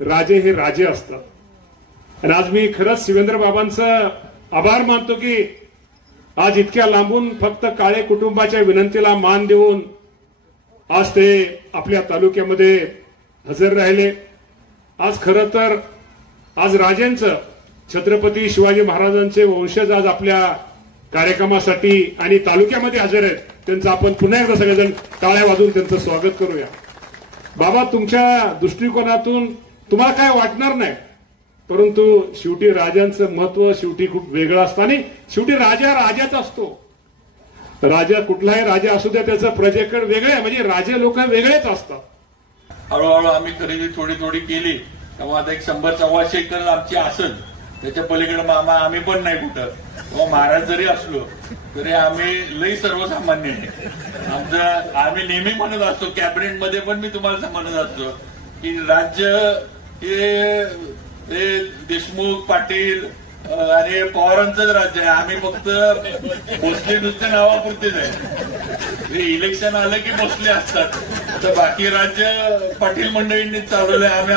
राजे हे राजे असतात। आणि आज मी खरंच शिवेंद्र बाबांचं आभार मानतो की आज इतक्या लांबून फक्त काळे कुटुंबाच्या विनंतीला मान देऊन आज ते आपल्या तालुक्यामध्ये हजर राहिले। आज खरं तर आज राजेंचं छत्रपती शिवाजी महाराजांचे वंशज आज आपल्या कार्यक्रमासाठी आणि तालुक्यामध्ये हजर आहेत। त्यांचं आपण पुन्हा एकदा सगळेजण टाळ्या वाजवून त्यांचं स्वागत करूया। बाबा, तुमच्या दृष्टिकोनातून तुम्हाला काय वाटणार नाही, परंतु शेवटी राजांचं महत्व शेवटी खूप वेगळं असतं आणि शेवटी राजा राजाच असतो। राजा कुठलाही राजा असू द्या, त्याचं प्रजेकडे वेगळे आहे, म्हणजे राजे लोक वेगळेच असतात। हळूहळू आम्ही खरेदी थोडी थोडी केली तेव्हा आता एक 100-125 एकर आमची असेल। त्याच्या पलीकडे मामा आम्ही पण नाही कुठं, किंवा महाराज जरी असलो तरी आम्ही लई सर्वसामान्य आहे। आमचं आम्ही नेहमी म्हणत असतो, कॅबिनेटमध्ये पण मी तुम्हाला म्हणत असतो की राज्य हे देशमुख पाटील आणि पवारांचंच राज्य आहे। आम्ही फक्त भोसले नुसते नावापुरतेच आहे। इलेक्शन आलं की भोसले असतात, तर बाकी राज्य पाटील मंडळींनी चालवलंय। आम्ही